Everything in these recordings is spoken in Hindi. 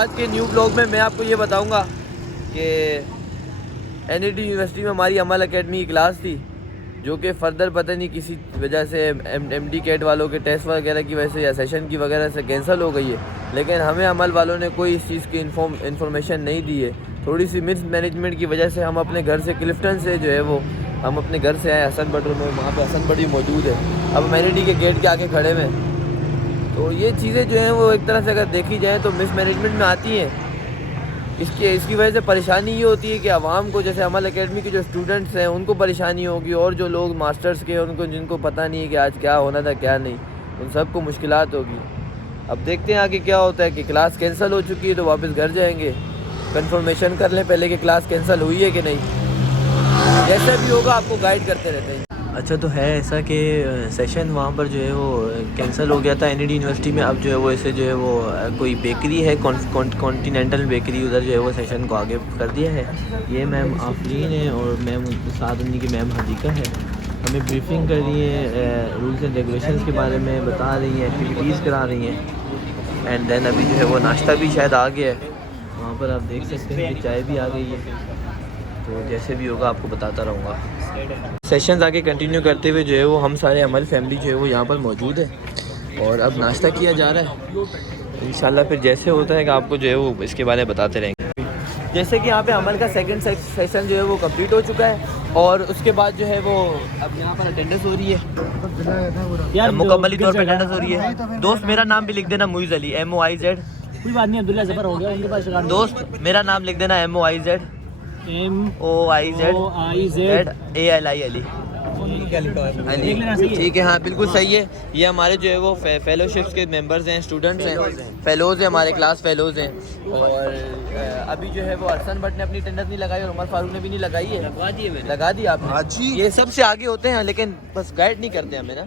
आज के न्यू ब्लॉग में मैं आपको ये बताऊंगा कि एनईडी यूनिवर्सिटी में हमारी अमल एकेडमी की क्लास थी, जो कि फर्दर पता नहीं किसी वजह से एमडी कैट वालों के टेस्ट वगैरह की वजह से या सेशन की वगैरह से कैंसिल हो गई है। लेकिन हमें अमल वालों ने कोई इस चीज़ की इन्फॉर्मेशन नहीं दी है। थोड़ी सी मिस मैनेजमेंट की वजह से हम अपने घर से क्लिफ्टन से जो है वो हम अपने घर से आए हसन बटर में, वहाँ पे हसन बटी मौजूद है। अब हम एनईडी के गेट के आगे खड़े में, तो ये चीज़ें जो हैं वो एक तरह से अगर देखी जाए तो मिस मैनेजमेंट में आती हैं। इसकी वजह से परेशानी ये होती है कि आवाम को, जैसे अमल एकेडमी के जो स्टूडेंट्स हैं उनको परेशानी होगी, और जो लोग मास्टर्स के उनको जिनको पता नहीं है कि आज क्या होना था क्या नहीं, उन सबको मुश्किलात होगी। अब देखते हैं आगे क्या होता है। कि क्लास कैंसिल हो चुकी है तो वापस घर जाएंगे, कंफर्मेशन कर लें पहले कि क्लास कैंसिल हुई है कि नहीं। जैसे भी होगा आपको गाइड करते रहते हैं। अच्छा, तो है ऐसा कि सेशन वहाँ पर जो है वो कैंसिल हो गया था एनईडी यूनिवर्सिटी में। अब जो है वो इसे जो है वो कोई बेकरी है कॉन्टिनेंटल बेकरी, उधर जो है वो सेशन को आगे कर दिया है। ये मैम आफरीन है और मैम साथ उन्हीं की मैम हदीका है। हमें ब्रीफिंग कर रही है, रूल्स एंड रेगुलेशंस के बारे में बता रही हैं, एक्टिविटीज़ करा रही हैं। एंड देन अभी जो है वो नाश्ता भी शायद आ गया है वहाँ पर, आप देख सकते हैं कि चाय भी आ गई है। तो जैसे भी होगा आपको बताता रहूँगा। सेशंस आगे कंटिन्यू करते हुए जो है वो हम सारे अमल फैमिली जो है वो यहाँ पर मौजूद है और अब नाश्ता किया जा रहा है। इंशाल्लाह फिर जैसे होता है कि आपको जो है वो इसके बारे में बताते रहेंगे। जैसे कि यहाँ पे अमल का सेकंड सेशन जो है वो कंप्लीट हो चुका है और उसके बाद जो है वो अब यहाँ पर अटेंडेंस हो रही है, मुकम्मली तौर पर अटेंडेंस हो रही है। दोस्त मेरा नाम भी लिख देना, मुइज़ अली, MOIZ। कोई बात नहीं, अब्दुल्ला ज़फर हो गया उनके पास। दोस्त मेरा नाम लिख देना, MOIZ ALI अली। ठीक है, हाँ बिल्कुल सही है। ये हमारे जो है वो फेलोशिप्स के मेंबर्स हैं, स्टूडेंट्स हैं, फेलोज़ हैं, हमारे क्लास फेलोज़ हैं। और अभी जो है वो अरसन भट्ट ने अपनी अटेंडेंस नहीं लगाई और उमर फारूक ने भी नहीं लगाई है। लगा दी आपने? ये सबसे आगे होते हैं लेकिन बस गाइड नहीं करते हमें ना।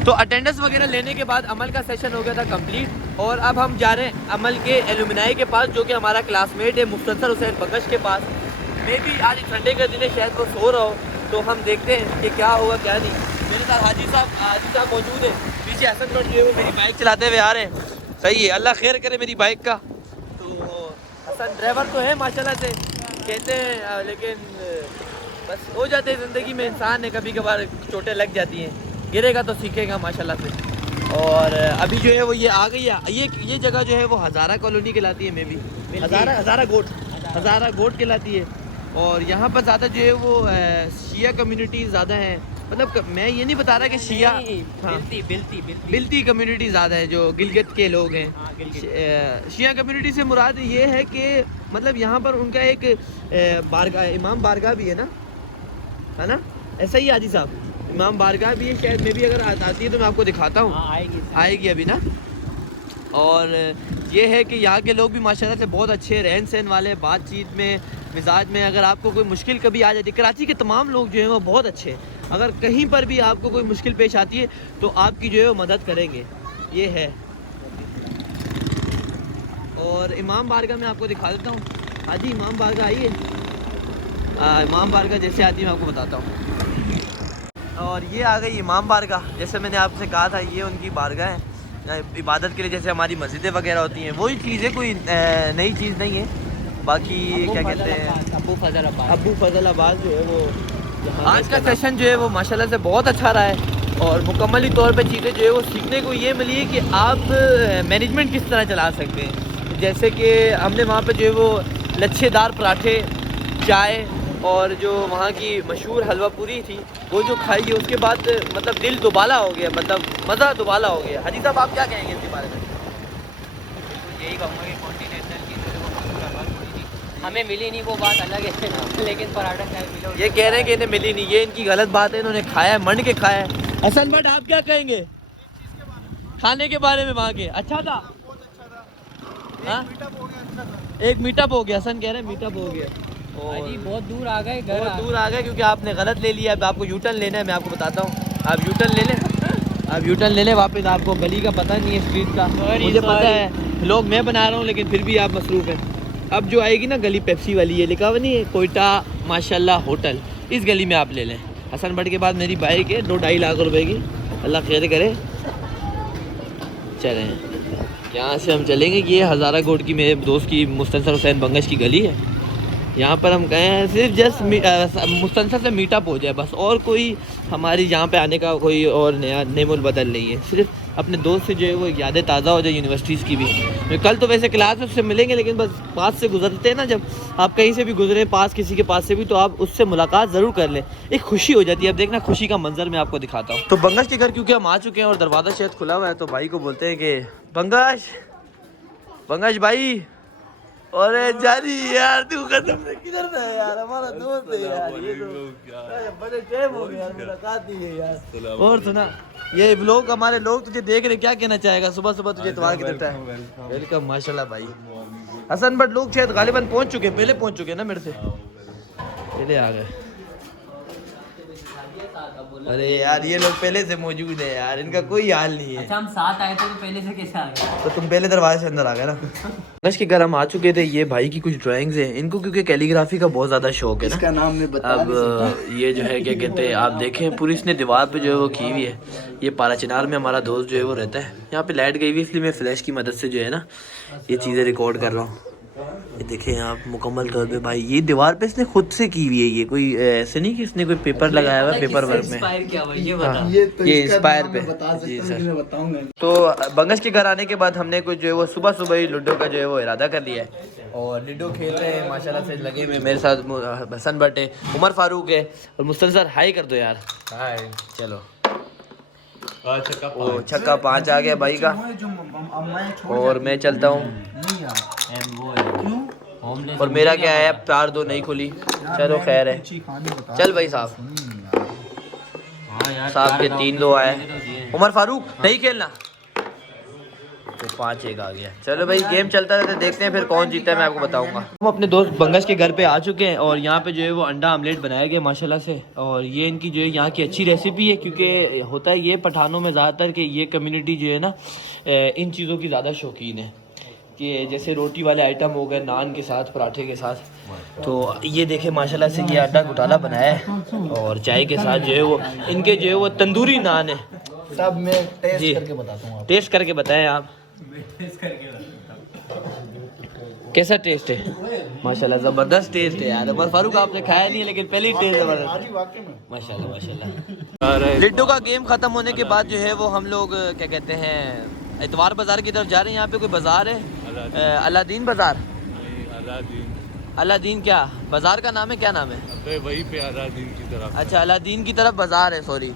तो अटेंडेंस वगैरह लेने के बाद अमल का सेशन हो गया था कंप्लीट और अब हम जा रहे हैं अमल के एलुमनाई के पास, जो कि हमारा क्लासमेट है मुख्तसर हुसैन बकश के पास। मैं भी आज संडे का दिन है, शायद वो सो रहा हो, तो हम देखते हैं कि क्या होगा क्या नहीं। मेरे साथ हाजी साहब मौजूद है, पीछे हसन भट्ट जो है वो मेरी बाइक चलाते हुए आ रहे हैं। सही है, अल्लाह खैर करे मेरी बाइक का। तो हसन ड्राइवर तो है माशाल्लाह से कहते हैं, लेकिन बस हो जाते हैं ज़िंदगी में, इंसान है कभी कभार चोटें लग जाती हैं, गिरेगा तो सीखेगा माशाल्लाह से। और अभी जो है वो ये आ गई है, ये जगह जो है वो हज़ारा कॉलोनी कहलाती है, मे भी हज़ारा गोट कहलाती है। और यहाँ पर ज़्यादा जो है वो शिया कम्युनिटी ज़्यादा है। मतलब मैं ये नहीं बता रहा कि शिया, हाँ बिल्ती कम्युनिटी ज़्यादा है, जो गिलगित के लोग हैं। शिया कम्युनिटी से मुराद ये है कि मतलब यहाँ पर उनका एक बारगाह, इमाम बारगाह भी है ना, है ना, ऐसा ही हाजी साहब, इमाम बारगाह भी है शायद। में भी अगर आती है तो मैं आपको दिखाता हूँ, आएगी अभी ना। और ये है कि यहाँ के लोग भी माशाल्लाह से बहुत अच्छे, रहन सहन वाले, बातचीत में, मिजाज में। अगर आपको कोई मुश्किल कभी आ जाती है, कराची के तमाम लोग जो हैं वो बहुत अच्छे हैं। अगर कहीं पर भी आपको कोई मुश्किल पेश आती है तो आपकी जो है वो मदद करेंगे, ये है। और इमाम बारगाह मैं आपको दिखा देता हूँ। हाजी इमाम बारगाह आई है, इमाम बारगाह जैसे आती है मैं आपको बताता हूँ। और ये आ गई इमाम बारगाह, जैसे मैंने आपसे कहा था ये उनकी बारगाह है इबादत के लिए, जैसे हमारी मस्जिदें वगैरह होती हैं, वही चीज़ है, कोई नई चीज़ नहीं है। बाकी क्या कहते हैं, अबू फजल आबाद जो है वो। आज का सेशन जो है वो माशाल्लाह से बहुत अच्छा रहा है और मुकम्मली तौर पे चीज़ें जो है वो सीखने को ये मिली है कि आप मैनेजमेंट किस तरह चला सकते हैं। जैसे कि हमने वहाँ पे जो है वो लच्छेदार पराठे, चाय और जो वहाँ की मशहूर हलवा पूरी थी वो जो खाई है, उसके बाद मतलब दिल दुबाला हो गया, मतलब मज़ा दुबाला हो गया। हाजी साहब आप क्या कहेंगे इसके बारे में? यही कहूँगा कि कॉन्टिनेंटल की हमें मिली नहीं, वो बात अलग है, लेकिन पराठा चाय मिला। ये कह रहे हैं कि इन्हें मिली नहीं, ये इनकी गलत बात है, इन्होंने खाया है, मंड के खाया है। हसन भट्ट आप क्या कहेंगे खाने के बारे में? वहाँ के अच्छा था, एक मीटअप हो गया, हसन कह रहे हैं मीटअप हो गया। जी बहुत दूर आ गए, बहुत दूर आ गए क्योंकि आपने गलत ले लिया। अब आपको यूटर्न लेना है, मैं आपको बताता हूँ, आप यूटर्न ले लें, आप यूटर्न ले लें वापस। आपको गली का पता नहीं है, स्ट्रीट का मुझे पता है, लोग मैं बना रहा हूँ, लेकिन फिर भी आप मसरूफ़ हैं। अब जो आएगी ना गली पेप्सी वाली, ये लिखा हुआ नहीं है कोयटा माशाल्लाह होटल, इस गली में आप ले लें। हसन भट्ट के बाद मेरी बाइक है 2-2.5 लाख रुपए की, अल्लाह खैर करे, चलें। यहाँ से हम चलेंगे। ये हज़ारा कोट की मेरे दोस्त की मुस्तनसर हुसैन बंगश की गली है। यहाँ पर हम गए हैं सिर्फ जस्ट मुस्तनसर से मीटअप हो जाए बस, और कोई हमारी यहाँ पे आने का कोई और नया नेमुल बदल नहीं है। सिर्फ अपने दोस्त से जो है वो यादें ताज़ा हो जाए यूनिवर्सिटीज़ की भी। कल तो वैसे क्लास में उससे मिलेंगे, लेकिन बस पास से गुजरते हैं ना, जब आप कहीं से भी गुजरे पास किसी के पास से भी, तो आप उससे मुलाकात ज़रूर कर लें, एक खुशी हो जाती है। अब देखना खुशी का मंजर मैं आपको दिखाता हूँ। तो बंगश के घर क्योंकि हम आ चुके हैं और दरवाज़ा शायद खुला हुआ है, तो भाई को बोलते हैं कि बंगश भाई, और जारी यार तू कसम से किधर था यार, हमारा दोस्त है यार, ये तो बड़े टाइम हो गया यार, मुलाकात नहीं है यार। और सुना, ये व्लॉग हमारे लोग तुझे देख रहे, क्या कहना चाहेगा? सुबह सुबह तुझे इतवार की देता है। वेलकम माशाल्लाह भाई। हसन बट लोग शायद गालिबन पहुंच चुके, पहले पहुंच चुके ना मेरे से, पहले आ गए। अरे यार ये लोग पहले से मौजूद है यार, इनका कोई हाल नहीं है। अच्छा हम साथ आए थे तो पहले से कैसे आ गए? तो तुम पहले दरवाजे से अंदर आ गए ना। बंगश के घर हम आ चुके थे। ये भाई की कुछ ड्राइंग्स हैं, इनको क्योंकि कैलीग्राफी का बहुत ज़्यादा शौक है ना। इसका नाम मैं बता अब ये जो है क्या कहते हैं, आप देखें पूरी इसने दीवार पे जो है वो की हुई है। ये पारा चिनार में हमारा दोस्त जो है वो रहता है। यहाँ पे लाइट गई हुई, इसलिए मैं फ्लैश की मदद से जो है ना ये चीज़ें रिकॉर्ड कर रहा हूँ। ये देखें आप मुकम्मल तौर पे भाई, ये दीवार पे इसने खुद से की हुई है। ये कोई ऐसे नहीं कि इसने कोई पेपर लगाया हुआ है पेपर वर्क में। ये इंस्पायर पे जी सर। तो बंगश के घर आने के बाद हमने कुछ जो है वो सुबह सुबह ही लूडो का जो है वो इरादा कर लिया है, और लूडो खेल रहे हैं माशाल्लाह से लगे हुए। मेरे साथ हसन भट्ट है, उमर फारूक है, और मुस्तनसर हाई कर दो यार। हाय चलो। छक्का 5 आ गया भाई का, और मैं चलता हूँ। और मेरा क्या है, प्यार दो नहीं खुली। चलो खैर है, चल भाई साहब। साहब के 3 दो आए। उमर फारूक नहीं खेलना, तो 5-1 आ गया। चलो भाई गेम चलता रहता है, देखते हैं फिर कौन जीता है, मैं आपको बताऊंगा। हम अपने दोस्त बंगश के घर पे आ चुके हैं, और यहाँ पे जो है वो अंडा आमलेट बनाया गया माशाल्लाह से। और ये इनकी जो है यहाँ की अच्छी रेसिपी है, क्योंकि होता है ये पठानों में ज़्यादातर कि ये कम्युनिटी जो है ना इन चीज़ों की ज़्यादा शौकीन है, कि जैसे रोटी वाले आइटम हो गए, नान के साथ, पराठे के साथ। तो ये देखे माशाल्लाह से ये अंडा घोटाला बनाया है, और चाय के साथ जो है वो इनके जो है वो तंदूरी नान है। सब मैं टेस्ट करके बताता हूँ। टेस्ट करके बताएं आप, कैसा टेस्ट है? माशाल्लाह ज़बरदस्त टेस्ट है यार। उमर फारूक आपने खाया नहीं है, लेकिन पहली टेस्ट ज़बरदस्त माशाल्लाह माशाल्लाह। लिड्डो का गेम ख़त्म होने के बाद जो है वो हम लोग क्या कहते हैं इतवार बाज़ार की तरफ जा रहे हैं। यहाँ पे कोई बाज़ार है, अलादीन बाज़ार। अलादीन क्या बाज़ार का नाम है, क्या नाम है? वहीं पे अलादीन की तरफ। अच्छा अलादीन की तरफ बाज़ार है, सॉरी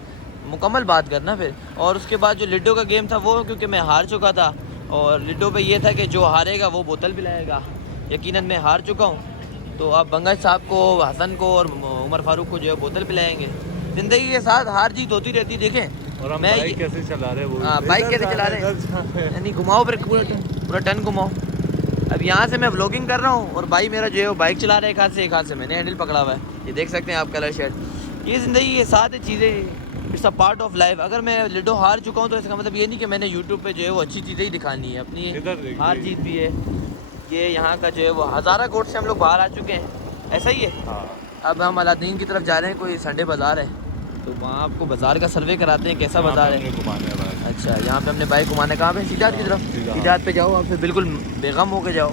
मुकम्मल बात करना फिर। और उसके बाद जो लिड्डो का गेम था वो, क्योंकि मैं हार चुका था, और लिड्डो पे ये था कि जो हारेगा वो बोतल पिलाएगा। यकीनन मैं हार चुका हूँ, तो अब बंगश साहब को, हसन को और उमर फारूक को जो है बोतल पिलाएंगे। ज़िंदगी के साथ हार जीत होती रहती, देखें। और हम मैं बाइक कैसे चला रहे हैं वो, हाँ बाइक कैसे चला रहे हैं, यानी घुमाओ फिर पूरा टर्न घुमाओ। अब यहाँ से मैं व्लॉगिंग कर रहा हूँ, और भाई मेरा जो है वो बाइक चला रहा है, एक हाथ से मैंने हैंडल पकड़ा हुआ है। ये देख सकते हैं आप कलर शर्ट। ये ज़िंदगी के साथ चीज़ें, it's a part of life. अगर मैं लिडो हार चुका हूँ तो इसका मतलब ये नहीं कि मैंने यूट्यूब पे जो है वो अच्छी चीज़ें ही दिखानी है, अपनी हार जीत भी है। ये यहाँ का जो है वो हज़ारा कोट से हम लोग बाहर आ चुके हैं, ऐसा ही है। अब हम अलादीन की तरफ जा रहे हैं, कोई संडे बाज़ार है, तो वहाँ आपको बाज़ार का सर्वे कराते हैं कैसा बाज़ार है। अच्छा यहाँ पे हमने बाइक घुमाने, कहाँ पे? सीधात की तरफ। सीधात पे जाओ आप, फिर बिल्कुल बेगम होके जाओ।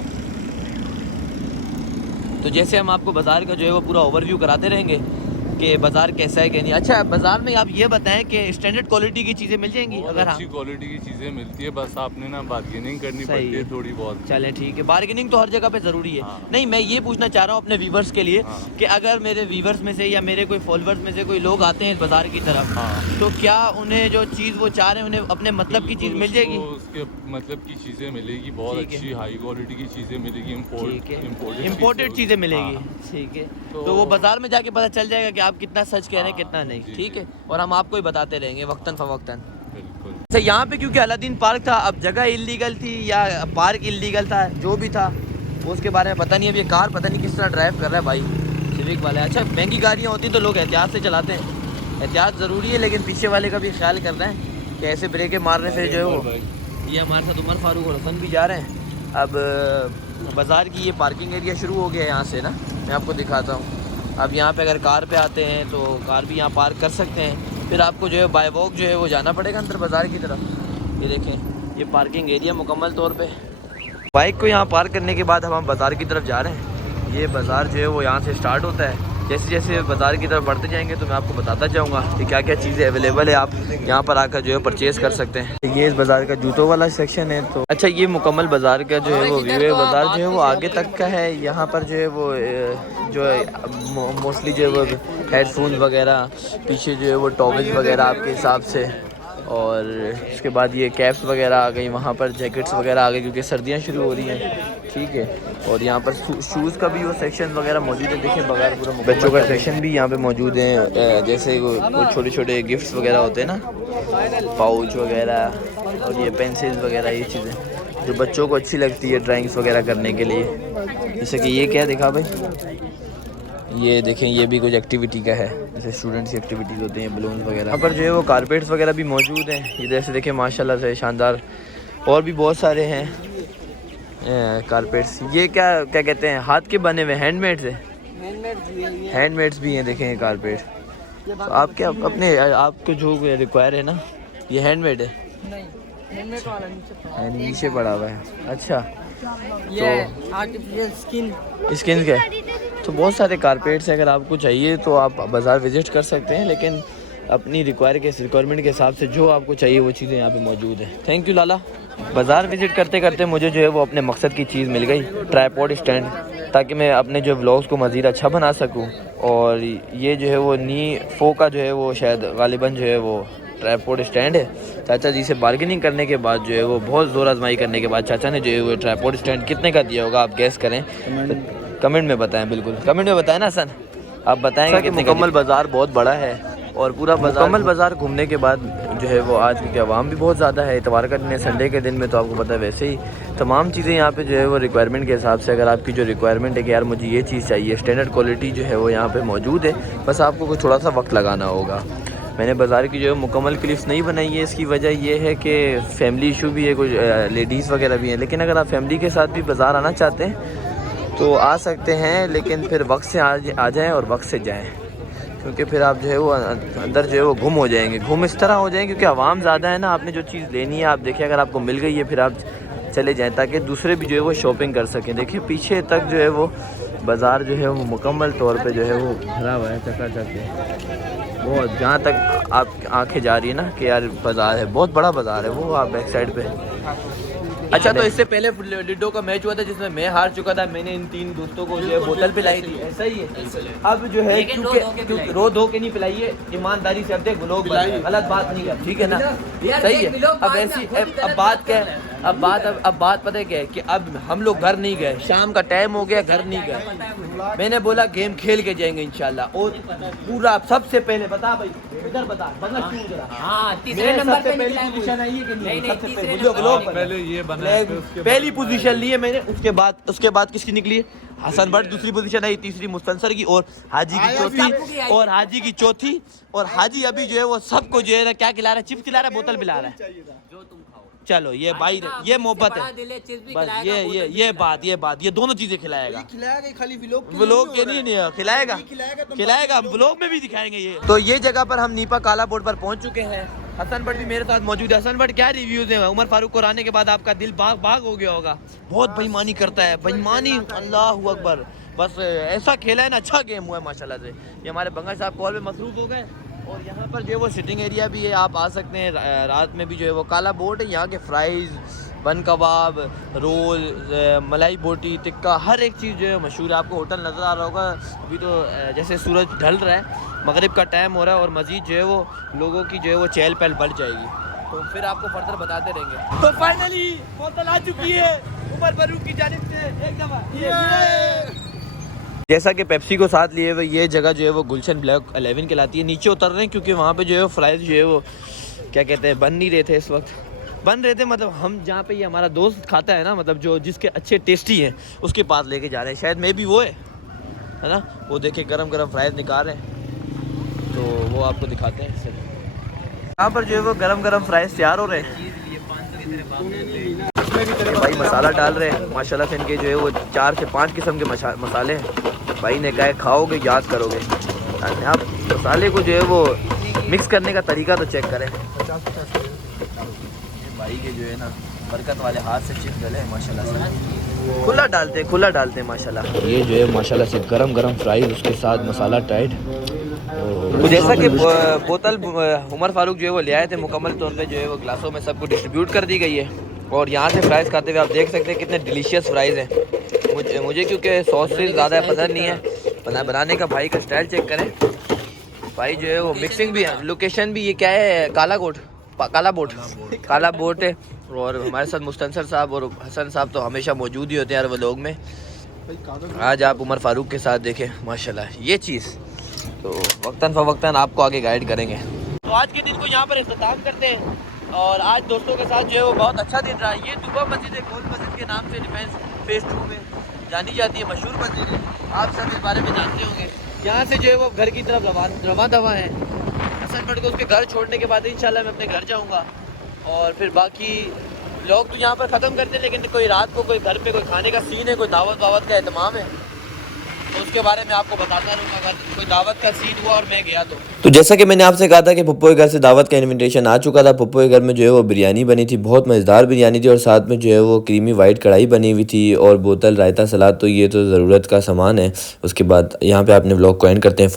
तो जैसे हम आपको बाज़ार का जो है वो पूरा ओवरव्यू कराते रहेंगे कि बाज़ार कैसा है कि नहीं। अच्छा बाज़ार में आप ये बताएं कि स्टैंडर्ड क्वालिटी की चीज़ें मिल जाएंगी? अगर अच्छी क्वालिटी की चीज़ें मिलती है, बस आपने ना बार्गेनिंग करनी पड़ती है थोड़ी बहुत। चलें ठीक है, बार्गेनिंग तो हर जगह पे ज़रूरी है। नहीं मैं ये पूछना चाह रहा हूँ अपने व्यूवर्स के लिए कि अगर मेरे व्यूवर्स में से या मेरे कोई फॉलोअर्स में से कोई लोग आते हैं बाज़ार की तरफ, तो क्या उन्हें जो चीज़ वो चाह रहे हैं उन्हें अपने मतलब की चीज़ मिल जाएगी? उसके मतलब की चीज़ें मिलेगी, बहुत अच्छी हाई क्वालिटी की चीज़ें मिलेगी, इम्पोर्टेड चीज़ें मिलेगी। ठीक है, तो वो बाज़ार में जाके पता चल जाएगा कि आप कितना सच कह रहे हैं कितना नहीं। ठीक है, और हम आपको ही बताते रहेंगे वक्तन फवक्तन। अच्छा यहाँ पे क्योंकि अलादीन पार्क था, अब जगह इल्लीगल थी या पार्क इल्लीगल था, जो भी था वो उसके बारे में पता नहीं। अब ये कार पता नहीं किस तरह ड्राइव कर रहा है भाई, सिविक वाला है। अच्छा महंगी गाड़ियाँ होती तो लोग एहतियात से चलाते हैं, एहतियात ज़रूरी है, लेकिन पीछे वाले का भी ख्याल करना है कि ऐसे ब्रेकें मारने से जो है वो। ये हमारे साथ उमर फारूक और हसन भी जा रहे हैं। अब बाज़ार की ये पार्किंग एरिया शुरू हो गया है यहाँ से ना, मैं आपको दिखाता हूँ। अब यहाँ पे अगर कार पे आते हैं तो कार भी यहाँ पार्क कर सकते हैं, फिर आपको जो है बाय वॉक जो है वो जाना पड़ेगा अंदर बाज़ार की तरफ। ये देखें ये पार्किंग एरिया मुकम्मल तौर पे। बाइक को यहाँ पार्क करने के बाद हम बाज़ार की तरफ जा रहे हैं। ये बाज़ार जो है वो यहाँ से स्टार्ट होता है। जैसे जैसे बाज़ार की तरफ बढ़ते जाएंगे तो मैं आपको बताता जाऊँगा कि क्या क्या चीज़ें अवेलेबल है, आप यहाँ पर आकर जो है परचेज़ कर सकते हैं। ये इस बाज़ार का जूतों वाला सेक्शन है। तो अच्छा, ये मुकम्मल बाज़ार का जो है वो व्यू है। बाज़ार जो है वो आगे तक का है। यहाँ पर जो है वो जो है मोस्टली जो है वो हेडफोन वगैरह, पीछे जो है वो टॉवेल्स वगैरह आपके हिसाब से, और उसके बाद ये कैप्स वगैरह आ गई, वहाँ पर जैकेट्स वगैरह आ गई क्योंकि सर्दियाँ शुरू हो रही हैं, ठीक है। और यहाँ पर शूज़ का भी वो सेक्शन वगैरह मौजूद है। देखिए बगैर पूरा बच्चों का सेक्शन भी यहाँ पे मौजूद है। जैसे वो छोटे छोटे गिफ्ट्स वगैरह होते हैं ना, पाउच वगैरह, और ये पेंसिल्स वगैरह, ये चीज़ें जो बच्चों को अच्छी लगती है ड्राइंग्स वगैरह करने के लिए। जैसे कि ये क्या दिखा भाई, ये देखें, ये भी कुछ एक्टिविटी का है, जैसे स्टूडेंट्स की एक्टिविटीज़ होते हैं, बलून्स वगैरह। यहाँ पर जो है वो कारपेट्स वगैरह भी मौजूद हैं। इधर से देखें माशाल्लाह से शानदार, और भी बहुत सारे हैं कारपेट्स। ये क्या क्या कहते हैं, हाथ के बने हुए हैंडमेड्स है, हैंडमेड्स भी हैं। देखें कारपेट, तो आप क्या अपने आपको जो रिक्वायर है ना, ये हैंडमेड है, नीचे पड़ा हुआ है। अच्छा, ये आर्टिफिशियल स्किन के तो बहुत सारे कारपेट्स हैं। अगर आपको चाहिए तो आप बाज़ार विज़िट कर सकते हैं, लेकिन अपनी रिक्वायरमेंट के हिसाब से जो आपको चाहिए वो चीज़ें यहाँ पे मौजूद हैं। थैंक यू लाला। बाज़ार विज़िट करते करते मुझे जो है वो अपने मकसद की चीज़ मिल गई, ट्राइपॉड स्टैंड, ताकि मैं अपने जो व्लॉग्स को मज़ीद अच्छा बना सकूँ। और ये जो है वो नी4 का जो है वो शायद गालिबन जो है वो ट्राइपॉड स्टैंड है। चाचा जी से बार्गेनिंग करने के बाद जो है वो बहुत ज़ोर आजमाई करने के बाद चाचा ने जो है वो ट्राइपॉड स्टैंड कितने का दिया होगा आप गैस करें, कमेंट में बताएं। बिल्कुल कमेंट में बताएं ना सन, आप बताएंगे कि मुकम्मल बाज़ार बहुत बड़ा है। और पूरा मुकम्मल बाज़ार घूमने के बाद जो है वो आज की आवाम भी बहुत ज़्यादा है। इतवार का दिन है, संडे के दिन में तो आपको पता है वैसे ही तमाम चीज़ें यहाँ पे जो है वो रिक्वायरमेंट के हिसाब से, अगर आपकी जो रिक्वायरमेंट है कि यार मुझे ये चीज़ चाहिए, स्टैंडर्ड क्वालिटी जो है वो यहाँ पे मौजूद है। बस आपको कुछ थोड़ा सा वक्त लगाना होगा। मैंने बाज़ार की जो है मुकम्मल क्लिप्स नहीं बनाई है। इसकी वजह यह है कि फैमिली इशू भी है, कुछ लेडीज़ वगैरह भी हैं। लेकिन अगर आप फैमिली के साथ भी बाज़ार आना चाहते हैं तो आ सकते हैं, लेकिन फिर वक्त से आ जाएँ और वक्त से जाएँ, क्योंकि फिर आप जो है वो अंदर जो है वो गुम हो जाएंगे। गुम इस तरह हो जाएंगे क्योंकि आवाम ज़्यादा है ना। आपने जो चीज़ लेनी है आप देखिए, अगर आपको मिल गई है फिर आप चले जाएँ, ताकि दूसरे भी जो है वो शॉपिंग कर सकें। देखिए पीछे तक जो है वो बाज़ार जो है वो मुकम्मल तौर पे जो है वो भरा हुआ है, चकाचक है बहुत। जहाँ तक आप आंखें जा रही है ना कि यार बाज़ार है, बहुत बड़ा बाज़ार है वो, आप बैक साइड पे। अच्छा, तो इससे पहले लिडो का मैच हुआ था जिसमें मैं हार चुका था। मैंने इन 3 दोस्तों को जो है बोतल पिलाई थी, ऐसा ही है। अब जो है क्योंकि रो धो के नहीं पिलाई है, ईमानदारी से अब देख लोग गलत बात नहीं कर, ठीक है ना, सही है। अब ऐसी अब बात क्या है, अब बात पता है क्या है कि अब हम लोग घर नहीं गए, शाम का टाइम हो गया, घर नहीं गए। मैंने बोला गेम खेल के जाएंगे इंशाल्लाह। और पूरा सबसे पहले बता भाई, इधर बता, तीसरे नंबर पे पहली पोजीशन आई है कि नहीं? सबसे पहले ये बना, पहली पोजीशन ली है मैंने। उसके बाद किसकी निकली है? हसन भट्ट दूसरी पोजीशन आई, तीसरी मुस्तनसर की, और हाजी की चौथी, और हाजी की चौथी। और हाजी अभी जो है वो सबको जो है ना क्या खिला रहा है, चिप्स खिला रहा है, बोतल पिला रहा है। चलो ये भाई, ये मोहब्बत है बस। ये बात ये दोनों चीजें खिलाएगा खाली व्लॉग के नहीं खिलाएगा, व्लॉग में भी दिखाएंगे ये। तो ये जगह पर हम नीपा काला बोर्ड पर पहुंच चुके हैं। हसन भट्ट भी मेरे साथ मौजूद है। हसन भट्ट, क्या रिव्यूज हैं? उमर फारूक को आने के बाद आपका दिल भाग हो गया होगा। बहुत बेईमानी करता है, बेईमानी, अल्लाह अकबर। बस ऐसा खेला है ना, अच्छा गेम हुआ है माशाल्लाह से। ये हमारे बंगा साहब कॉल में मसरूफ हो गए। और यहाँ पर जो है वो सिटिंग एरिया भी है, आप आ सकते हैं। रात में भी जो है वो काला बोर्ड है, यहाँ के फ्राइज़, बन कबाब, रोल, मलाई बोटी, टिक्का, हर एक चीज़ जो है मशहूर है। आपको होटल नज़र आ रहा होगा। अभी तो जैसे सूरज ढल रहा है, मगरिब का टाइम हो रहा है, और मज़ीद जो है वो लोगों की जो है वो चहल पहल बढ़ जाएगी। तो फिर आपको फर्दर बताते रहेंगे। तो फाइनली बोतल आ चुकी है उमर फारूक की जानिब से, एक दफ़ा। जैसा कि पेप्सी को साथ लिए हुए ये जगह जो है वो गुलशन ब्लॉक 11 कहलाती है। नीचे उतर रहे हैं क्योंकि वहाँ पे जो है फ्राइज़ जो है वो क्या कहते हैं, बन नहीं रहे थे, इस वक्त बन रहे थे। मतलब हम जहाँ पे ये हमारा दोस्त खाता है ना, मतलब जो जिसके अच्छे टेस्टी हैं उसके पास लेके जा रहे हैं। शायद मे भी वो है ना। वो देखे गरम फ्राइज़ निकाल रहे हैं, तो वो आपको दिखाते हैं। यहाँ पर जो है वो गरम फ्राइज़ तैयार हो रहे हैं। भाई मसाला डाल रहे हैं माशाल्लाह से। इनके जो है वो 4 से 5 किस्म के मसाले हैं। भाई ने कहा खाओगे याद करोगे। आप मसाले को जो है वो मिक्स करने का तरीका तो चेक करें। भाई के जो है ना बरकत वाले हाथ से चिप्स डले माशाल्लाह से, खुला डालते हैं माशाल्लाह। ये जो है माशाल्लाह से गरम गरम फ्राइज, उसके साथ मसाला टाइट। तो जैसा कि बोतल उमर फारूक जो है वो ले आए थे, मुकम्मल तौर पे जो है वो ग्लासों में सबको डिस्ट्रीब्यूट कर दी गई है। और यहाँ से फ्राइज़ खाते हुए आप देख सकते हैं कितने डिलीशियस फ्राइज़ हैं। मुझे क्योंकि सॉस से ज़्यादा पसंद नहीं है, बनाने का भाई का स्टाइल चेक करें। भाई जो है वो मिक्सिंग भी है, लोकेशन भी ये क्या है, काला बोट है। और हमारे साथ मुस्तनसर साहब और हसन साहब तो हमेशा मौजूद ही होते हैं हर व्लॉग में। आज आप उमर फारूक के साथ देखें माशाल्लाह ये चीज़, तो वक्तन फ़वक्तन आपको आगे गाइड करेंगे। तो आज के दिन को यहाँ पर इख्तिताम करते हैं और आज दोस्तों के साथ जो है वो बहुत अच्छा दिन रहा। ये दुबा मस्जिद है, गोल मस्जिद के नाम से डिफेंस फेज 2 में जानी जाती है, मशहूर मस्जिद है, आप सब इस बारे में जानते होंगे। यहाँ से जो है वो घर की तरफ रवा दवा है। हसन भट्ट को उसके घर छोड़ने के बाद इंशाल्लाह मैं अपने घर जाऊँगा और फिर बाकी लोग तो यहाँ पर ख़त्म करते हैं, लेकिन कोई रात को कोई घर पे कोई खाने का सीन है, कोई दावत का एहतमाम है, तो उसके बारे में आपको बताता रहूँगा। अगर कोई दावत का सीन हुआ और मैं गया तो जैसा कि मैंने आपसे कहा था कि पप्पू के घर से दावत का इनविटेशन आ चुका था। पप्पू के घर में जो है वो बिरयानी बनी थी, बहुत मज़ेदार बिरयानी थी, और साथ में जो है वो क्रीमी वाइट कढ़ाई बनी हुई थी और बोतल रायता सलाद। तो ये तो ज़रूरत का सामान है। उसके बाद यहाँ पे आपने व्लॉग को एंड करते हैं।